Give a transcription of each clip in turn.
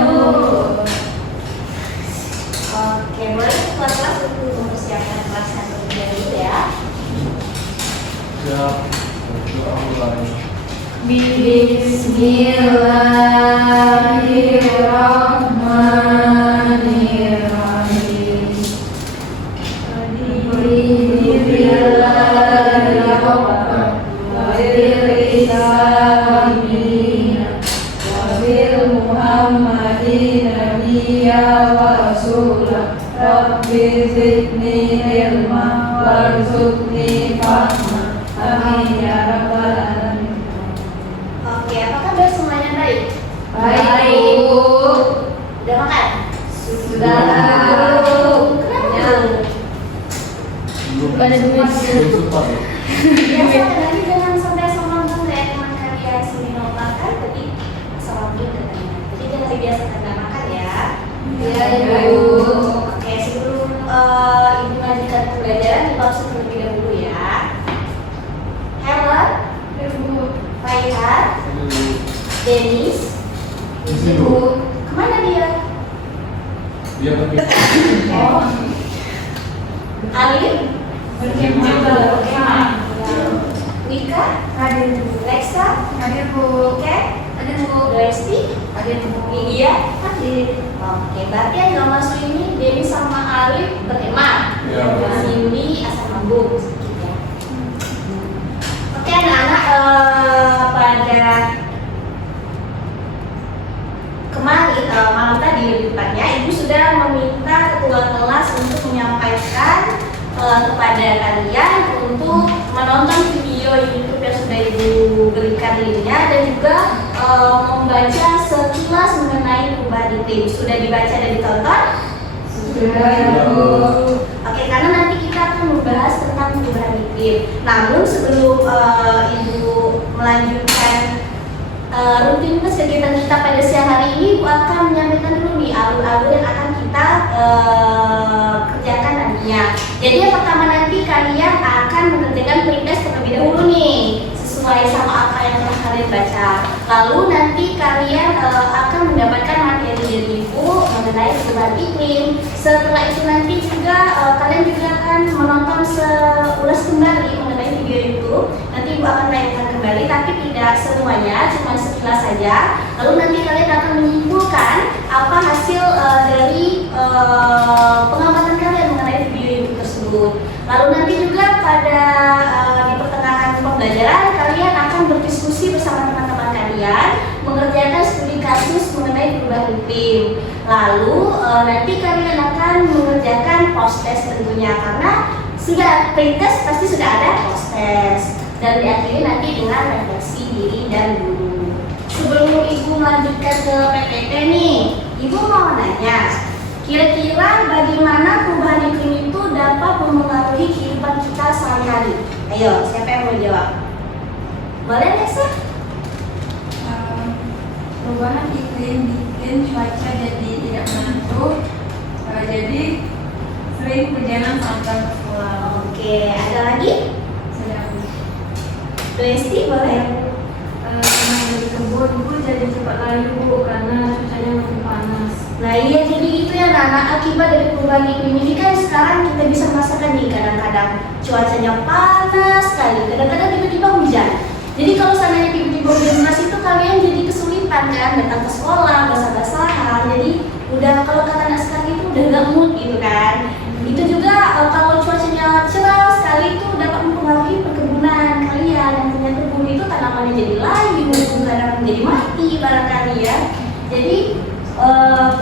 Oke, boleh kelas-kelas untuk mempersiapkan kelas satu dulu ya. Siap. Berdoa mulai. Bismillahirrahmanirrahim. Rabbi zidni ilma warzuqni fahma. Amin ya rabbal alamin. Oke, apakah sudah semuanya baik? Baik, Bu. Udah makan? Sudah. Kenapa? Pada duit. Belum sempat ya? Biasa tadi jangan sampai sombong ya teman kalian sini mau makan, jadi sombong katanya. Jadi jangan dibiasakan nggak makan ya. Iya, Ibu. Oke, sebelum ibu lanjutkan pembelajaran, ibu harus terlebih dahulu ya. Helen, Faihat, Dennis, Di sini, Bu. kemana dia? Dia pergi. Oh, Alif, Berkemah. Wika, Hadir, Bu. Lexa, Hadir, Bu. Ken, Hadir, Bu. Lesti, Hadir, Bu. Lydia, hadir. Oke, berarti yang nggak masuk ini Dennis sama Alif berhemat. Iya, Bu. Cindy asal lambung sedikit ya. Oke anak-anak, pada kemarin malam tadi lebih tepatnya ibu sudah meminta ketua kelas untuk menyampaikan kepada kalian untuk menonton video YouTube yang sudah ibu berikan linknya dan juga membaca sekilas mengenai perubahan iklim. Sudah dibaca dan ditonton? Sudah, Bu. Oke, karena nanti kita akan membahas tentang perubahan iklim. Namun sebelum ibu melanjutkan rutinitas kegiatan kita pada siang hari ini, ibu akan menyampaikan dulu nih alur-alur yang akan kita kerjakan nantinya. Jadi yang pertama nanti kalian akan mengerjakan pretest terlebih dahulu nih, sesuai sama apa yang telah kalian baca. Lalu nanti kalian akan mendapatkan materi dari ibu mengenai perubahan iklim. Setelah itu nanti juga kalian juga akan menonton seulas kembali mengenai video YouTube. Nanti ibu akan tayangkan kembali, tapi tidak semuanya, cuma sekilas saja. Lalu nanti kalian akan menyimpulkan apa hasil dari pengamatan kalian mengenai video YouTube tersebut. Lalu nanti juga pada di pertengahan pembelajaran kalian akan berdiskusi bersama teman-teman kalian mengerjakan studi kasus mengenai perubahan iklim. Lalu nanti kalian akan mengerjakan post test tentunya, karena sudah pretest pasti sudah ada post test, dan diakhiri nanti dengan refleksi diri dan guru. Sebelum ibu melanjutkan ke PPT nih, ibu mau nanya, kira-kira bagaimana perubahan iklim itu dapat mempengaruhi kehidupan kita sehari-hari? Ayo, siapa yang mau jawab? Boleh, Nesa? Perubahan iklim bikin cuaca jadi tidak menentu, jadi sering perjalanan sampai ke sekolah. Oke, ada lagi? Sudah, Bu. Lesti, boleh? Karena dari kebun, Bu, jadi cepat layu, Bu, karena cuacanya makin panas. Nah iya, jadi itu ya anak akibat dari perubahan iklim ini kan sekarang kita bisa merasakan nih, kadang-kadang cuacanya panas sekali, kadang-kadang tiba-tiba hujan. Jadi kalau seandainya tiba-tiba hujan deras itu kalian jadi kesulitan kan datang ke sekolah, basah-basahan. Jadi udah, kalau kata anak sekarang itu udah nggak mood gitu kan. Itu juga kalau cuacanya cerah sekali itu dapat mempengaruhi perkebunan kalian. Yang punya kebun itu tanamannya jadi layu, kadang jadi mati barangkali ya. Jadi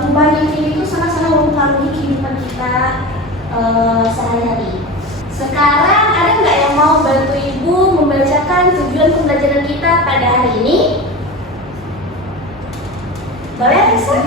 perubahan iklim itu sangat-sangat mempengaruhi kehidupan kita sehari-hari. Sekarang ada nggak yang mau bantu ibu membacakan tujuan pembelajaran kita pada hari ini? Boleh, Lisa?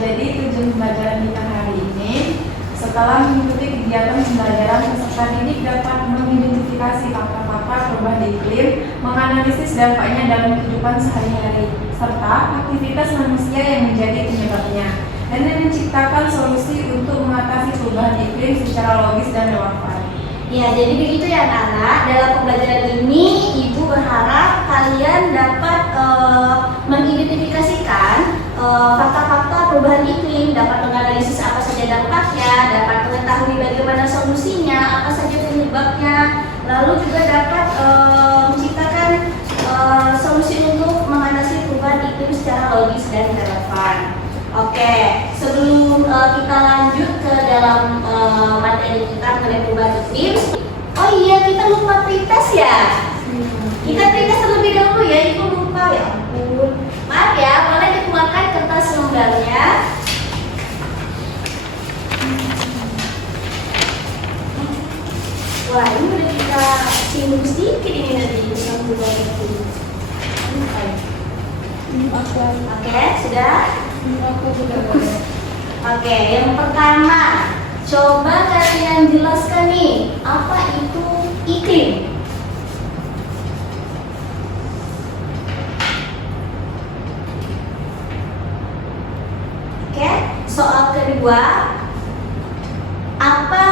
Jadi tujuan pembelajaran kita hari ini, setelah mengikuti kegiatan pembelajaran, peserta didik dapat mengidentifikasi faktor-faktor perubahan iklim, menganalisis dampaknya dalam kehidupan sehari-hari, serta aktivitas manusia yang menjadi penyebabnya, dan menciptakan solusi untuk mengatasi perubahan iklim secara logis dan relevan. Ya, jadi begitu ya anak-anak. Dalam pembelajaran ini, ibu berharap kalian dapat mengidentifikasikan fakta-fakta perubahan iklim, dapat menganalisis apa saja dampaknya, dapat mengetahui bagaimana solusinya, apa saja penyebabnya, lalu juga dapat menciptakan solusi untuk mengatasi perubahan iklim secara logis dan relevan. Oke, sebelum kita lanjut ke dalam materi kita mengenai perubahan iklim, oh iya kita lupa pretest ya. Kita pretest terlebih dahulu ya, itu lupa ya ampun. Maaf ya, boleh dikeluarkan kertas lembarnya. Wah, ini udah kita singgung sedikit ini nanti tentang perubahan iklim. Oke, sudah? Oke, yang pertama, coba kalian jelaskan nih, apa itu iklim? Oke, soal kedua, apa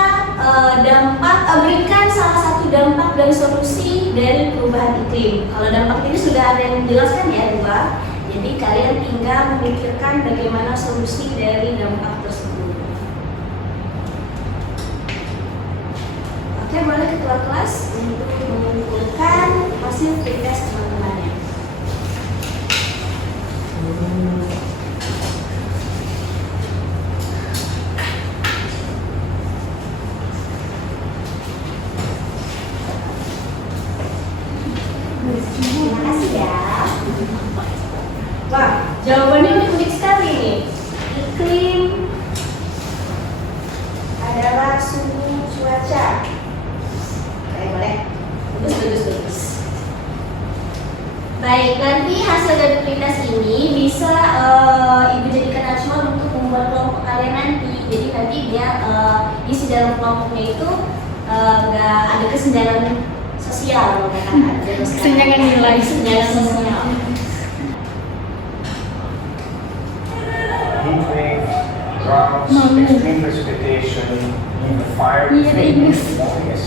berikan salah satu dampak dan solusi dari perubahan iklim. Kalau dampak ini sudah ada yang dijelaskan ya, Dua. Jadi kalian tinggal memikirkan bagaimana solusi dari dampak tersebut. Oke, boleh ketua kelas untuk mengumpulkan hasil pretest teman-temannya. Terima kasih ya. Wah, jawabannya unik sekali nih. Iklim adalah suhu cuaca. Oke, boleh. Bagus. Baik, nanti hasil dari pretest ini bisa Ibu jadikan acuan untuk membuat kelompok kalian nanti. Jadi nanti dia isi dalam kelompoknya itu nggak ada kesenjangan sosial, kan? Kesenjangan nilai. Kesenjangan sosial. Heat waves, droughts, extreme precipitation, even fire, many disasters.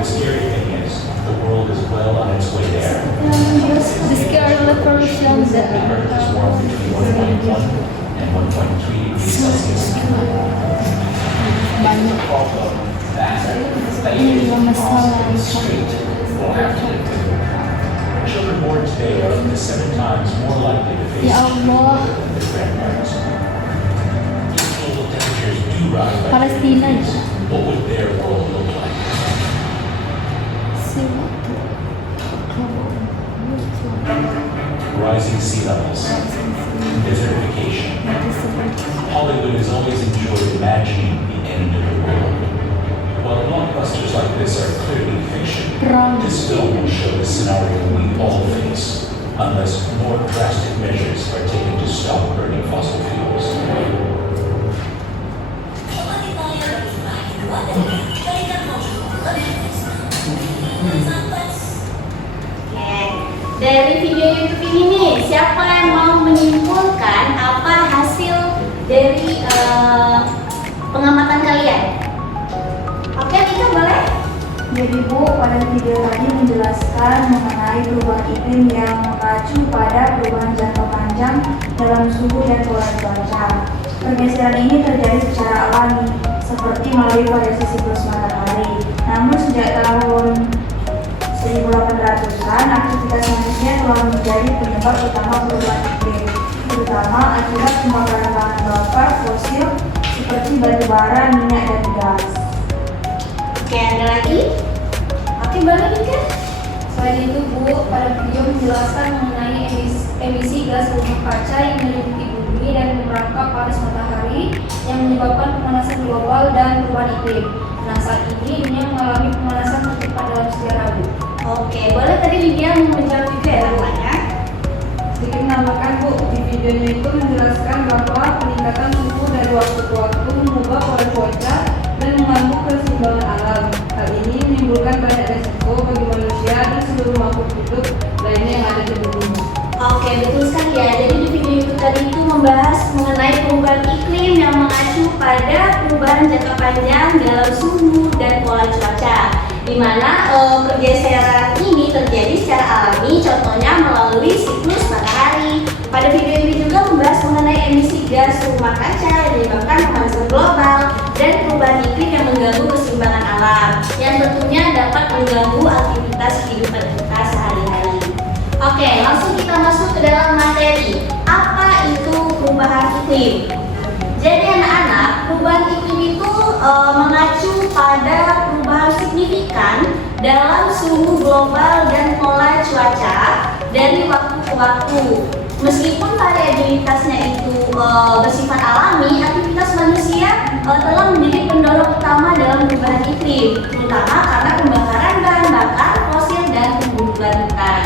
The scary thing is, the world is well on its way there. The scary revolution. The Earth is warm between 1.1 and 1.3 degrees Celsius. Although that is straight will have to live with. Children born today are up to 7 times more likely to face Ya Allah. than their grandparents. If global temperatures do rise by Palestina ya. what would their world look like? Rising sea levels, desertification. Hollywood has always enjoyed imagining the end of the world. While blockbusters like this are clearly fiction, this film will show the scenario we all face unless more drastic measures are taken to stop burning fossil fuels. Dari video YouTube ini nih, siapa yang mau menyimpulkan apa hasil dari pengamatan kalian? Oke, Nika boleh? Jadi Bu, pada video tadi menjelaskan mengenai perubahan iklim yang mengacu pada perubahan jangka panjang dalam suhu dan pola cuaca. Pergeseran ini terjadi secara alami, seperti melalui variasi siklus matahari. Namun sejak tahun 1800-an, aktivitas manusia telah menjadi penyebab utama perubahan iklim, terutama akibat pembakaran bahan bakar fosil seperti batu bara, minyak, dan gas. Oke, ada lagi? Oke, boleh Nika? Selain itu, Bu, pada video menjelaskan mengenai emisi gas rumah kaca yang menyelimuti bumi dan merangkap panas matahari yang menyebabkan pemanasan global dan perubahan iklim. Nah, saat ini dunia mengalami pemanasan tercepat dalam sejarah, Bu. Oke, boleh tadi Lydia menjawab juga ya namanya? Sedikit menambahkan, Bu, di videonya itu menjelaskan bahwa peningkatan suhu dari waktu ke waktu mengubah pola cuaca dan mengganggu keseimbangan alam. Hal ini menimbulkan banyak resiko bagi manusia dan seluruh makhluk hidup lainnya yang ada di bumi. Oke, betul sekali ya. Jadi di video itu tadi itu membahas mengenai perubahan iklim yang mengacu pada perubahan jangka panjang dalam suhu dan pola cuaca, di mana pergeseran ini terjadi secara alami, contohnya melalui siklus matahari. Pada rumah kaca yang menyebabkan pemanasan global dan perubahan iklim yang mengganggu keseimbangan alam yang tentunya dapat mengganggu aktivitas kehidupan kita sehari-hari. Oke, langsung kita masuk ke dalam materi. Apa itu perubahan iklim? Jadi anak-anak, perubahan iklim itu mengacu pada perubahan signifikan dalam suhu global dan pola cuaca dari waktu ke waktu. Meskipun variabilitasnya itu bersifat alami, aktivitas manusia telah menjadi pendorong utama dalam perubahan iklim, terutama karena pembakaran bahan bakar fosil dan pembunuhan hutan.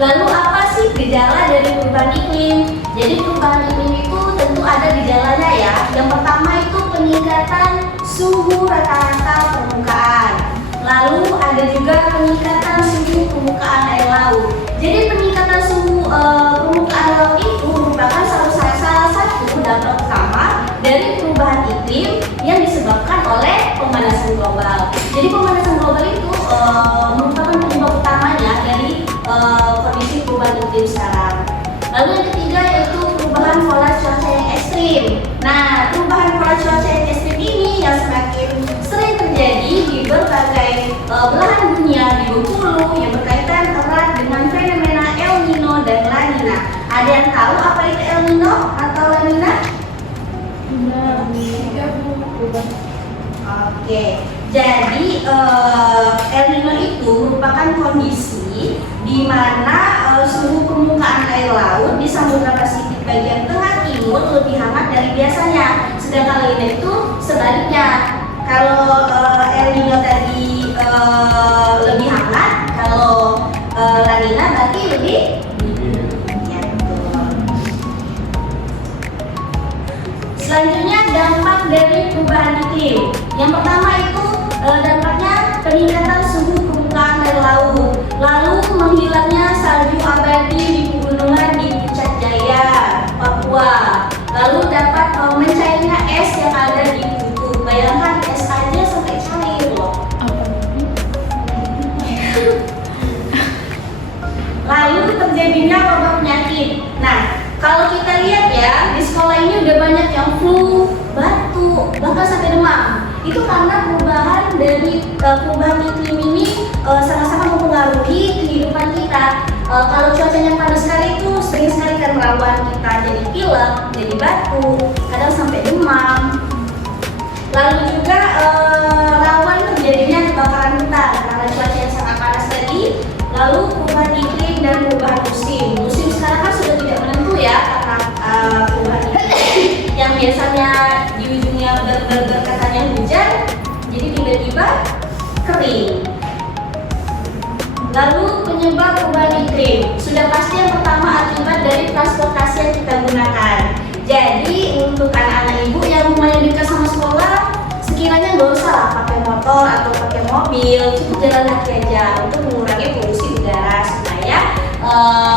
Lalu apa sih gejala dari perubahan iklim? Jadi perubahan iklim itu tentu ada gejalanya ya. Yang pertama itu peningkatan suhu rata-rata permukaan. Lalu ada juga peningkatan suhu permukaan air laut. Jadi peningkatan suhu permukaan laut itu merupakan salah satu dampak utama dari perubahan iklim yang disebabkan oleh pemanasan global. Jadi pemanasan global itu merupakan penyebab utamanya dari kondisi perubahan iklim sekarang. Lalu yang ketiga yaitu perubahan pola cuaca yang ekstrim. Nah, perubahan pola cuaca yang ekstrim ini yang semakin sering terjadi di berbagai belahan dunia di Bengkulu yang berkaitan erat dengan fenomena El Nino dan La Nina. Ada yang tahu apa itu El Nino atau La Nina? Oke, jadi El Nino itu merupakan kondisi di mana suhu permukaan air laut di Samudra Pasifik bagian tengah timur lebih hangat dari biasanya. Sedangkan La Nina itu sebaliknya. Kalau El Nino tadi lebih hangat, kalau La Nina berarti lebih ya, betul. Selanjutnya dampak dari perubahan iklim. Yang pertama itu dampaknya peningkatan suhu permukaan air laut, lalu menghilangnya salju abadi di pegunungan di Puncak Jaya, Papua, lalu dapat mencairnya es yang ada di kutub. Bayangkan es aja sampai cair loh. Lalu terjadinya wabah penyakit. Nah, kalau kita lihat ya, di sekolah ini udah banyak yang flu, batuk, bahkan sampai demam. Itu karena perubahan dari perubahan iklim ini sama-sama mempengaruhi kehidupan kita. Kalau cuacanya panas sekali itu sering sekali kan merawan kita jadi pilek, jadi batuk, kadang sampai demam. Lalu juga rawan terjadinya kebakaran hutan karena cuaca yang sangat panas tadi. Lalu perubahan iklim dan perubahan musim. Musim sekarang kan sudah tidak menentu ya karena perubahan iklim yang biasanya di ujungnya katanya hujan, jadi tiba-tiba kering. Lalu penyebab perubahan iklim sudah pasti yang pertama akibat dari transportasi yang kita gunakan. Jadi untuk anak-anak ibu yang rumahnya dekat sama sekolah, sekiranya nggak usah lah pakai motor atau pakai mobil, cukup jalan kaki aja untuk mengurangi polusi udara supaya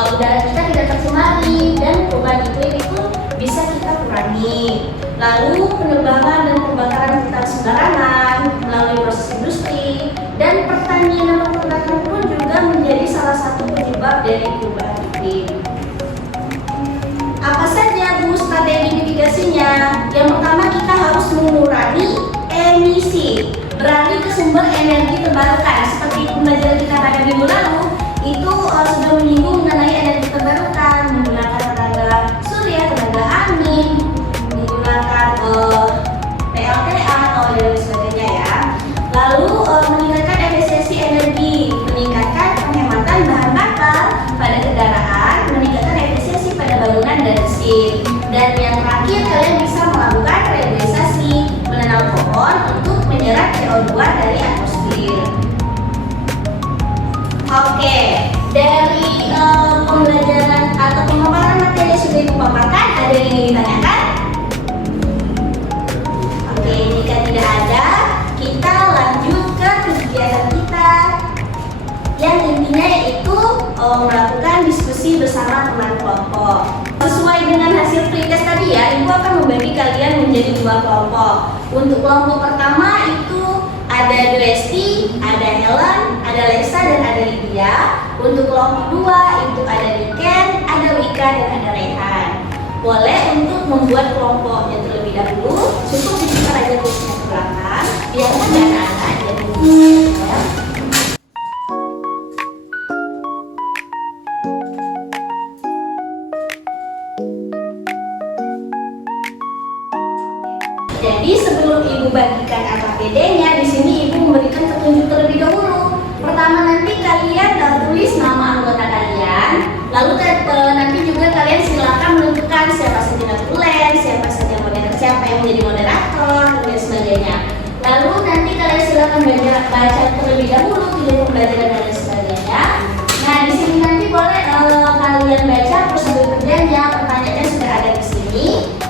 udara kita tidak tercemari dan perubahan iklim itu bisa kita kurangi. Lalu penebangan dan pembakaran hutan sembarangan melalui proses industri dan pertanian dan peternakan pun juga menjadi salah satu penyebab dari perubahan iklim. Apa saja Bu strategi mitigasinya? Yang pertama kita harus mengurangi emisi, beralih ke sumber energi terbarukan. Seperti pembelajaran kita pada minggu lalu itu sudah menyinggung mengenai energi terbarukan, menggunakan tenaga surya, tenaga angin, menggunakan PLTA atau dan sebagainya ya. Lalu meningkatkan efisiensi energi, meningkatkan penghematan bahan bakar pada kendaraan, meningkatkan efisiensi pada bangunan dan mesin. Dan yang terakhir kalian bisa melakukan reboisasi, menanam pohon untuk menyerap CO2 dari atmosfer. Oke, dari pembelajaran atau pemaparan materi yang sudah dipaparkan, ada yang ingin ditanyakan? Oke, jika tidak ada, kita lanjut ke kegiatan kita yang intinya yaitu melakukan diskusi bersama teman kelompok. Sesuai dengan hasil pretest tadi ya, Ibu akan membagi kalian menjadi 2 kelompok. Untuk kelompok pertama itu ada Dresti, ada Helen, ada Lesa, dan ada Lydia. Untuk kelompok 2 itu ada Niken, ada Wika, dan ada Rehan. Boleh untuk membuat kelompoknya terlebih dahulu, cukup diputar aja kursinya ke belakang, biarkan anak-anak jadi ya. Jadi sebelum ibu bagikan AKPD-nya, di sini ibu memberikan petunjuk terlebih dahulu. Pertama nanti kalian tulis nama anggota kalian, lalu nanti juga kalian silakan menentukan siapa saja notulen, siapa saja moderator, siapa yang menjadi moderator dan sebagainya. Lalu nanti kalian silakan baca terlebih dahulu video pembelajaran dan sebagainya. Nah di sini nanti boleh kalian baca prosedur kerjanya, pertanyaannya sudah ada di sini,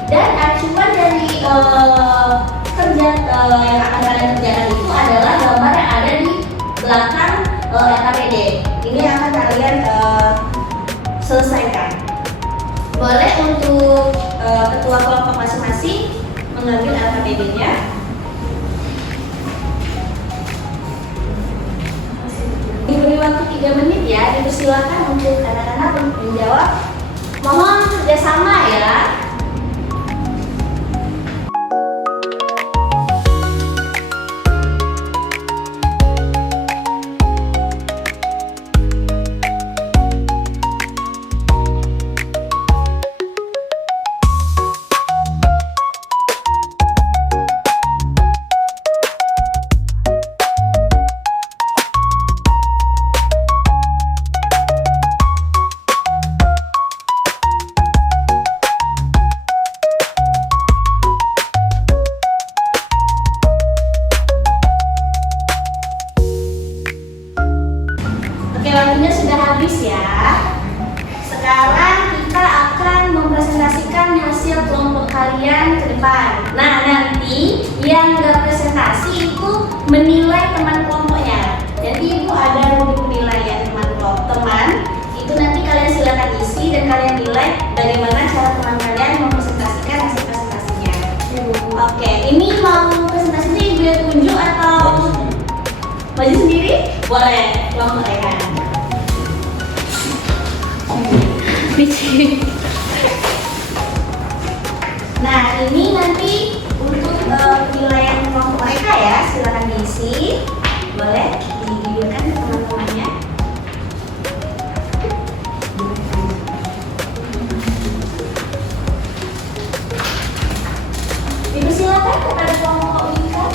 dan acuan dari kerja yang akan kalian kerjakan itu adalah gambar yang ada di belakang AKPD. Ini yang akan kalian selesaikan. Boleh untuk ketua kelompok masing-masing mengambil AKPD-nya. Diberi waktu 3 menit ya, dipersilakan untuk anak-anak menjawab. Mohon kerjasama ya. Waktunya sudah habis ya. Sekarang kita akan mempresentasikan hasil kelompok kalian ke depan. Nah nanti yang nggak presentasi itu menilai teman kelompoknya. Jadi ibu ada rubrik penilaian teman itu nanti kalian silakan isi dan kalian nilai bagaimana cara teman kalian mempresentasikan hasil presentasinya. Oke, ini mau presentasinya ibu yang tunjuk atau maju sendiri? Boleh, kelompok rekan. Nah ini nanti untuk penilaian kelompok mereka ya, silakan diisi, boleh dibiarkan ke teman-temannya. Dipersilakan kepada kelompok Wika.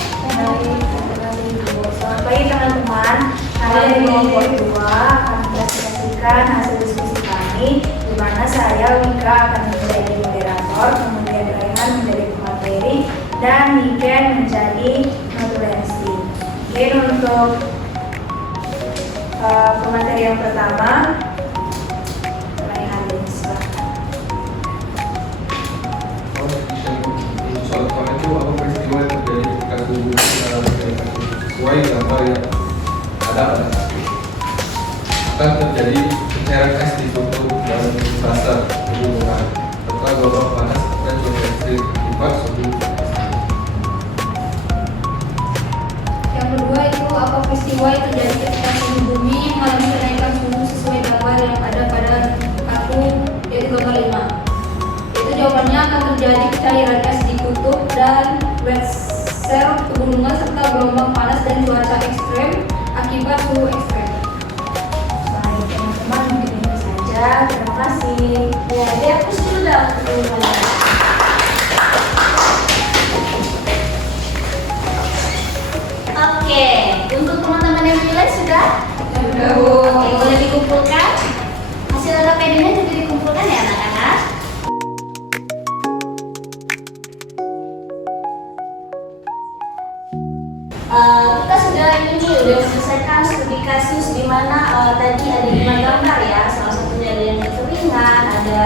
Selamat pagi teman-teman. Hari ini kelompok 2 akan mempresentasikan hasil diskusi kami, di mana saya Wika akan menjadi moderator, kemudian Rehan menjadi pemateri, dan Niken menjadi notulensi. Mungkin untuk pemateri yang pertama, Rehan silahkan. Soal kemarin itu apa peristiwa yang terjadi ketika sesuai gambar yang ada pada saat itu. Akan terjadi pencairan es di tubuh dan basah hubungan serta gelombang panas dan konveksi akibat suhu. Yang kedua itu apa peristiwa yang terjadi ketika suhu bumi mengalami kenaikan suhu sesuai gambar yang ada pada kartu yaitu gambar 5. Itu jawabannya akan terjadi cairan es di kutub dan wet shell pegunungan serta gelombang panas dan cuaca ekstrem akibat suhu ekstrem. Baik teman-teman, mungkin itu saja. Terima kasih. Ya, dihapus dulu dah teman-teman. Oke, untuk teman-teman yang nilai sudah? Sudah. Oke, boleh dikumpulkan. Hasil AKPD-nya juga dikumpulkan ya anak-anak. Kita sudah menyelesaikan studi kasus di mana tadi ada 5 gambar ya, salah satunya ada yang kekeringan, ada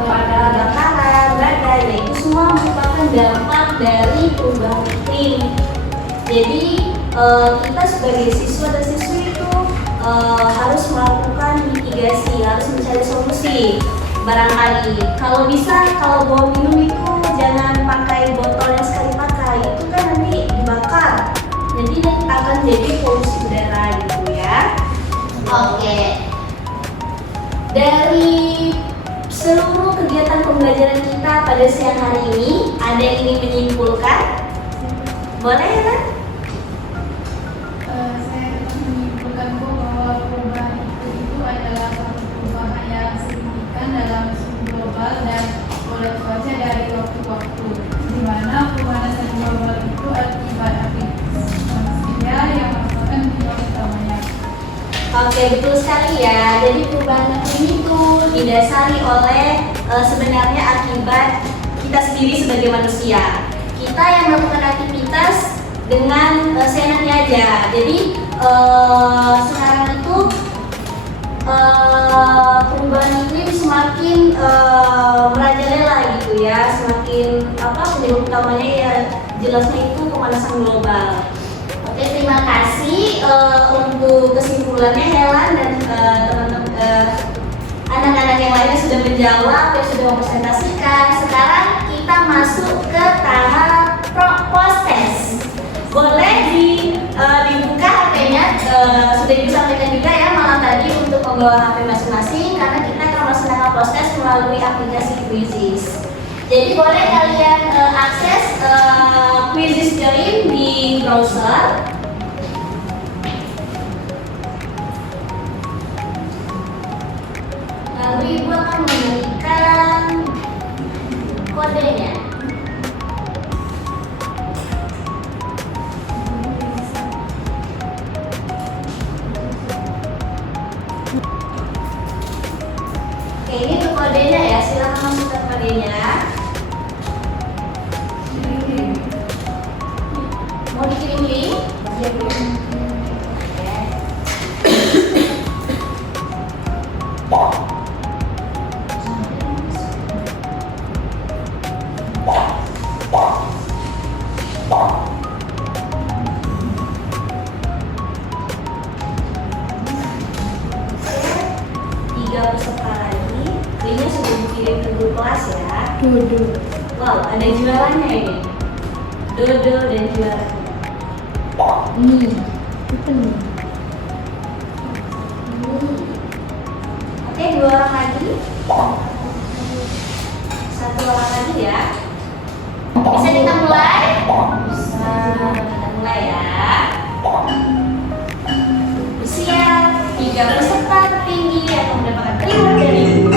kebakaran, badai, nah itu semua merupakan dampak dari perubahan iklim. Jadi kita sebagai siswa dan siswi itu harus melakukan mitigasi, harus mencari solusi. Barangkali kalau bisa, kalau bawa minum itu jangan pakai botol yang sekali pakai, itu kan nanti dibakar, jadi akan jadi polusi udara gitu ya. Oke, dari seluruh kegiatan pembelajaran kita pada siang hari ini? Ada yang ingin menyimpulkan? Boleh ya, Nak? Saya dapat menyimpulkan bahwa perubahan itu adalah satu perubahan yang signifikan dalam suhu global dan pola cuaca dari waktu ke waktu, di mana pemanasan global itu akibat aktivitas manusia yang merupakan penyebab utamanya. Oke, betul sekali ya. Jadi perubahan iklim itu didasari oleh sebenarnya akibat kita sendiri sebagai manusia. Kita yang melakukan aktivitas dengan seenaknya aja. Jadi sekarang itu perubahan iklim semakin merajalela gitu ya. Semakin penyebab utamanya ya jelasnya itu pemanasan global. Oke, terima kasih untuk kesimpulannya Helan dan teman-teman anak-anak yang lainnya sudah menjawab, yang sudah mempresentasikan. Sekarang kita masuk ke tahap post-test. Boleh dibuka HP-nya, sudah disampaikan juga ya malam tadi untuk membawa HP masing-masing karena kita akan melaksanakan post-test melalui aplikasi Quizzes. Jadi boleh kalian akses Quizzes Join di browser. Lalu ibu akan memberikan kodenya. Oke, ini untuk kodenya ya. Silakan masukkan kodenya. Mau dikirim link? Iya, Bu. Tiga peserta lagi, linknya sudah dikirim ke grup kelas ya. Wow, ada juaranya ini. Dodo dan juaranya. Oke, 2 orang lagi. 1 orang lagi ya. Bisa kita mulai? Bisa, kita mulai ya. Siap, 3 peserta tertinggi akan mendapatkan reward dari ibu.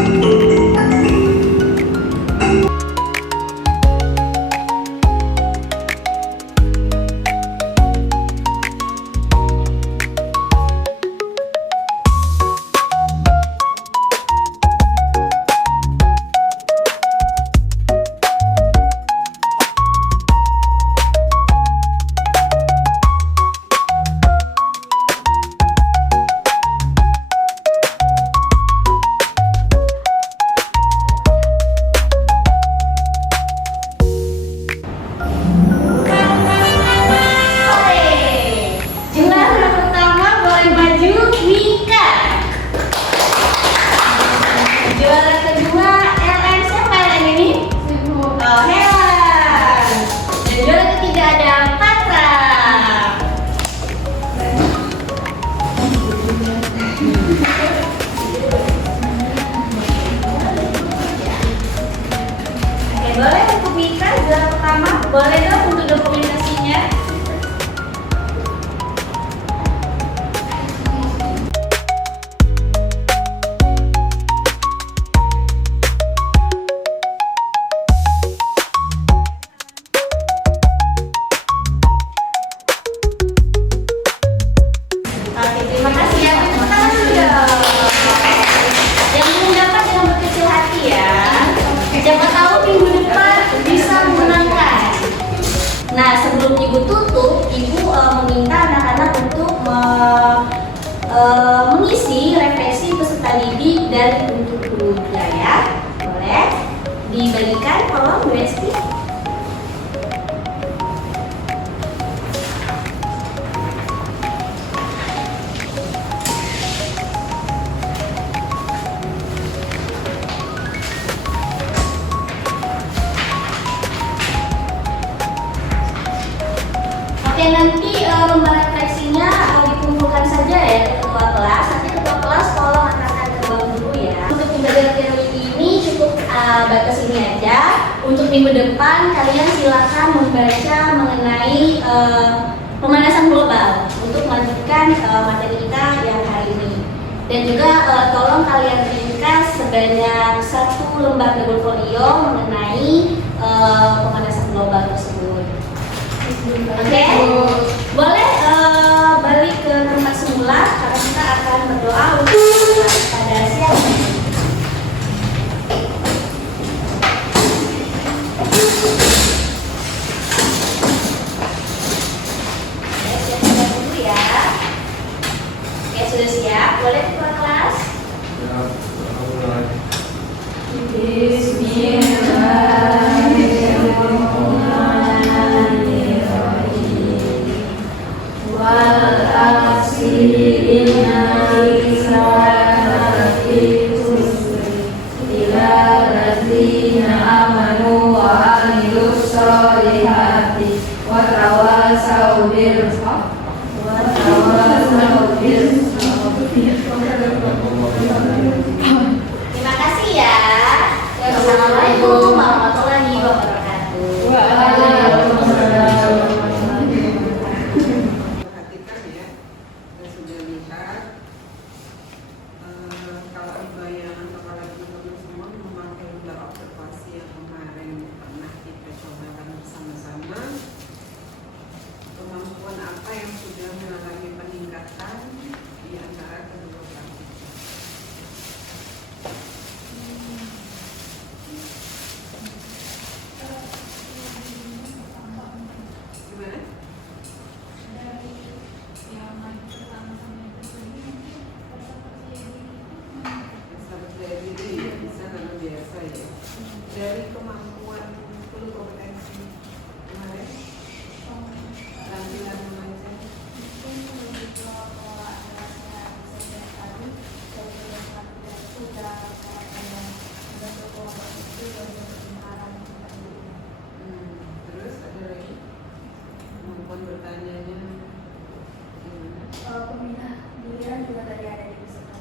Boleh dong untuk dokumentasinya? Oke, terima kasih ya. Tepuk tangan dulu dong. Yang belum dapat jangan berkecil hati ya. Siapa tahu minggu depan bisa memenangkan. Nah, sebelum ibu tutup, ibu meminta anak-anak untuk mengisi refleksi peserta didik dan untuk guru juga ya. Boleh dibagikan, tolong Bu Esti. Oke, nanti lembar refleksinya dikumpulkan saja ya ke ketua kelas. Nanti ketua kelas tolong antarkan ke bawah guru ya. Untuk pembelajaran teori ini cukup batas ini aja. untuk minggu depan kalian silakan membaca mengenai pemanasan global untuk melanjutkan materi kita yang hari ini. Dan juga tolong kalian ringkas sebanyak 1 lembar double folio mengenai pemanasan global tersebut. Oke, boleh balik ke tempat semula karena kita akan berdoa untuk pada siang ini. Siap-siap dulu ya. Oke, sudah siap? Boleh keluar kelas? Ya, alhamdulillah. Terima kasih ya. Assalamualaikum warahmatullahi wabarakatuh. Perhatikan ya, kita sudah lihat kalau bayangan kepala teman-teman semua memakai rudal observasi yang kemarin pernah kita cobakan bersama-sama. Kemampuan apa yang sudah mengalami peningkatan di antara kedua grafik? Gimana? Sahabat daya diri bisa karena biasa ya. Dari kemampuan 10 kompetensi kemarin, tampilan membaca, terus ada lagi kemampuan bertanyanya gimana? Pemilihan juga tadi ada di peserta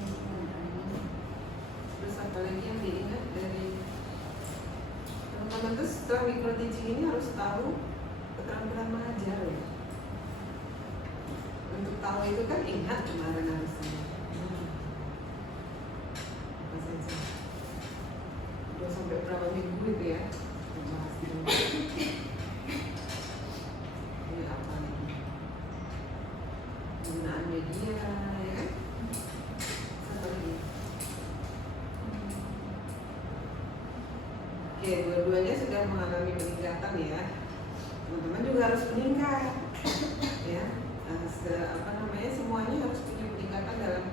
Terus apa lagi yang diingat dari teman-teman tuh setelah micro teaching ini harus tahu keterampilan mengajar ya. Untuk tahu itu kan ingat kemarin harusnya. Apa saja? 2 sampai berapa minggu itu ya? Membahas dulu. Ini apa lagi? Penggunaan media ya kan? Satu lagi. Oke, dua-duanya sudah mengalami peningkatan ya. Teman-teman juga harus meningkat, ya. Semuanya harus punya peningkatan dalam